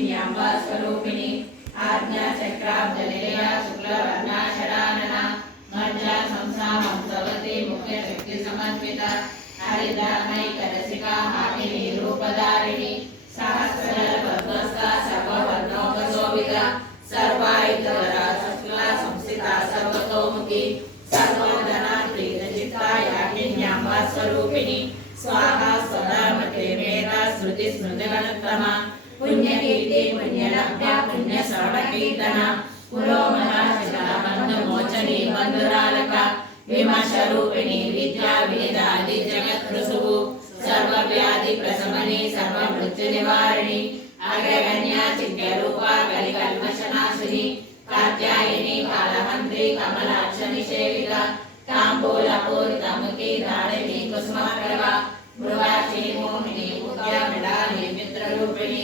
कामिन्याम्बा स्वरूपिणी आज्ञा चक्राब्जनिलया शुक्लवर्णा षडानना मज्जा संसा हंसवती मुख्य शक्ति समन्विता हरिद्रामैकरसिका हाकिनी रूपधारिणी सहस्रदल पद्मस्था सर्ववर्णोपशोभिता सर्वायुधवरा शुक्ला संस्थिता सर्वतोमुखी सर्वोदना प्रीतचित्ता याज्ञाम्बा स्वरूपिणी स्वाहा सदा मते मेधा श्रुति स्मृतिगणत्तमा पुण्यकीर्ति पुण्यलभ्या पुण्यश्रवणकीर्तना पुरोमहा शिलाबन्धमोचनी बन्धुरालका विमर्शरूपिणी विद्या वेदादि जगत्प्रसूः सर्वव्याधि प्रशमनी सर्वमृत्युनिवारिणी अग्रगण्या चिद्यरूपा कलिकल्मषनाशिनी कात्यायिनी कालहन्त्री कमलाक्षनि सेविका ताम्बूलपूरितमुखी धारिणी कुसुमप्रभा मृगाक्षी मोहिनी उद्यमडानी मित्ररूपिणी